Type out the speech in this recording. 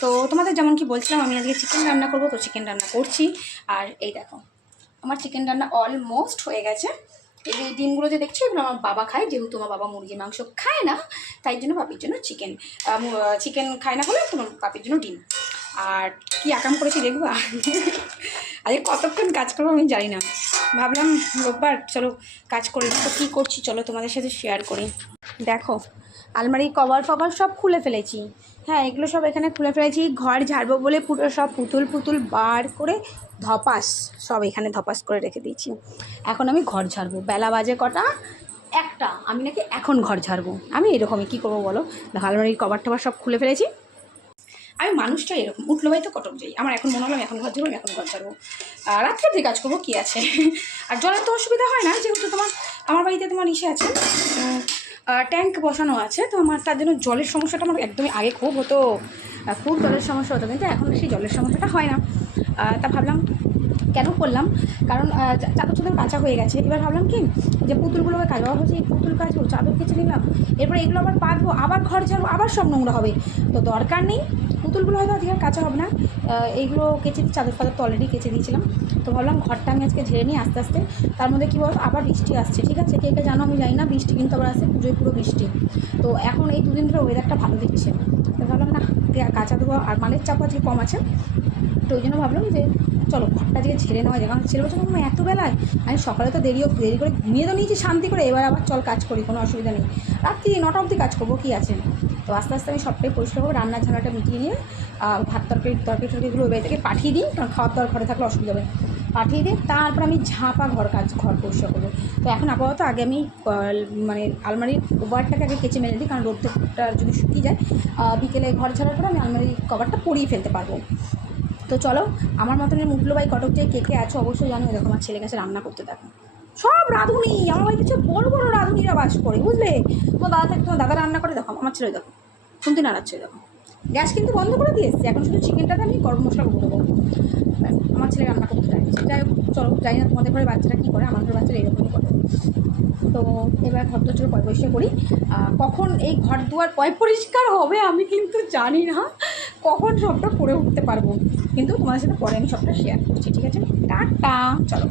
তো তোমাদের যেমন কি বলছিলাম, আমি আজকে চিকেন রান্না করবো, তো চিকেন রান্না করছি। আর এই দেখো আমার চিকেন রান্না অলমোস্ট হয়ে গেছে। এই ডিমগুলো যে দেখছো এগুলো আমার বাবা খায়, যেহেতু আমার বাবা মুরগির মাংস খায় না, তাই জন্য বাপির জন্য চিকেন খায় না বলে তোমার বাপির জন্য ডিম। আর কি আকাম করেছি দেখবা আজকে কতক্ষণ কাজ করবো আমি জানি না, ভাবলাম রোববার চলো কাজ করি। তো কী করছি চলো তোমাদের সাথে শেয়ার করি। দেখো আলমারি কভার ফভার সব খুলে ফেলেছি। হ্যাঁ, এগুলো সব এখানে খুলে ফেলেছি। ঘর ঝাড়বো বলে পুরো সব পুতুল বার করে ধপাস সব এখানে ধপাস করে রেখে দিয়েছি। এখন আমি ঘর ঝাড়বো। বেলা বাজে কটা? 1টা। আমি নাকি এখন ঘর ঝাড়বো? আমি এরকমই কী করবো বলো। দেখো আলমারির কভার টভার সব খুলে ফেলেছি। আমি মানুষটা এরকম, উঠলো ভাই তো কটক যাই। আমার এখন মনে হলো আমি এখন ঘর ঝাড়বো, আমি এখন ঘর ঝাড়বো। রাত্রে দিয়ে কাজ করবো, কী আছে। আর জলের তো অসুবিধা হয় না, যেহেতু আমার বাড়িতে তোমার ইসে আছে, ট্যাঙ্ক বসানো আছে। তো আমার তার জন্য জলের সমস্যাটা আমার একদমই আগে খুব হতো, খুব জলের সমস্যা হতো, কিন্তু এখন সেই জলের সমস্যাটা হয় না। তা ভাবলাম কেন করলাম, কারণ চাদর চাদর কাঁচা হয়ে গেছে। এবার ভাবলাম কি যে পুতুলগুলোকে কাচবো, হচ্ছে এই পুতুল কাচবো, চাদর কেচে নিলাম, এরপরে এগুলো আবার পাতবো, আবার ঘর ঝাড়বো, আবার সব নোংরা হবে। তো দরকার নেই, পুতুলগুলো হয়তো আজকে কাঁচা হবে না, এইগুলো কেচে দিই। চাদর ফাদর তো অলরেডি কেচে দিয়েছিলাম। তো ভাবলাম ঘরটা আমি আজকে ঝেড়ে নিই আস্তে আস্তে। তার মধ্যে কী বলতো, আবার বৃষ্টি আসছে, ঠিক আছে, কে জানো আমি জানি না, বৃষ্টি কিন্তু আবার আসছে, পুজোয় পুরো বৃষ্টি। তো এখন এই 2 দিন ধরে ওয়েদারটা ভালো দিচ্ছে। তো ভাবলাম না কাঁচা দেবো, আর মালের চাপ আজকে কম আছে। তো ওই জন্য ভাবলাম যে চলো ঘরটা দিয়ে ঝেড়ে নেওয়া যায়। কারণ ছেলে বলছে তোমার এত বেলায়, আমি সকালে তো দেরি করে ঘুমিয়ে তো নিয়েছি শান্তি করে, এবার আবার চল কাজ করি, কোনো অসুবিধা নেই, রাত্রি 9টা অবধি কাজ করবো, কী আছে। তো আস্তে আস্তে আমি সবটাই পরিষ্কার করবো, রান্নার ঝামেলাটা মিটিয়ে নিয়ে ভাত তরকারিগুলো ওই বাড়ি থেকে পাঠিয়ে দিই, কারণ খাওয়ার দাওয়ার ঘরে থাকলে অসুবিধা হবে, পাঠিয়ে দিই। তারপর আমি ঝাঁপা ঘর পরিষ্কার করবো। তো এখন আপাতত আগে আমি মানে আলমারির কভারটাকে আগে কেচে মেলে দিই, কারণ রোদটা যদি শুকিয়ে যায় বিকেলে ঘর ছাড়ার পরে আমি আলমারির কভারটা পরিয়ে ফেলতে পারবো। তো চলো, আমার মতন মুটলো ভাই কটক যে কে আছো অবশ্যই জানো। দেখো আমার ছেলে কাছে রান্না করতে দেখো, সব রাঁধুনি আমার বাড়িতে হচ্ছে, বড় বড় রাঁধুনিরা বাস করে, বুঝলে। তোমার দাদা রান্না করে, দেখো আমার ছেলে দেখো শুনতে নাড়াচ্ছে, দেখো গ্যাস কিন্তু বন্ধ করে দিয়ে এসছে। এখন শুধু চিকেনটাতে আমি গরম মশলা করে দেবো। আমার ছেলে রান্না করতে চাইছে। যাই হোক চলো, জানি না তোমাদের ঘরে বাচ্চারা কী করে, আমার ঘরে বাচ্চারা এরকমই করে। তো এবার ঘর দুয়ার পরিষ্কার করি। কখন এই ঘর দুয়ার পরিষ্কার হবে আমি কিন্তু জানি না, কখন সবটা করে উঠতে পারবো, কিন্তু তোমাদের সাথে পরে আমি সবটা শেয়ার করছি, ঠিক আছে। টাটা, চলো।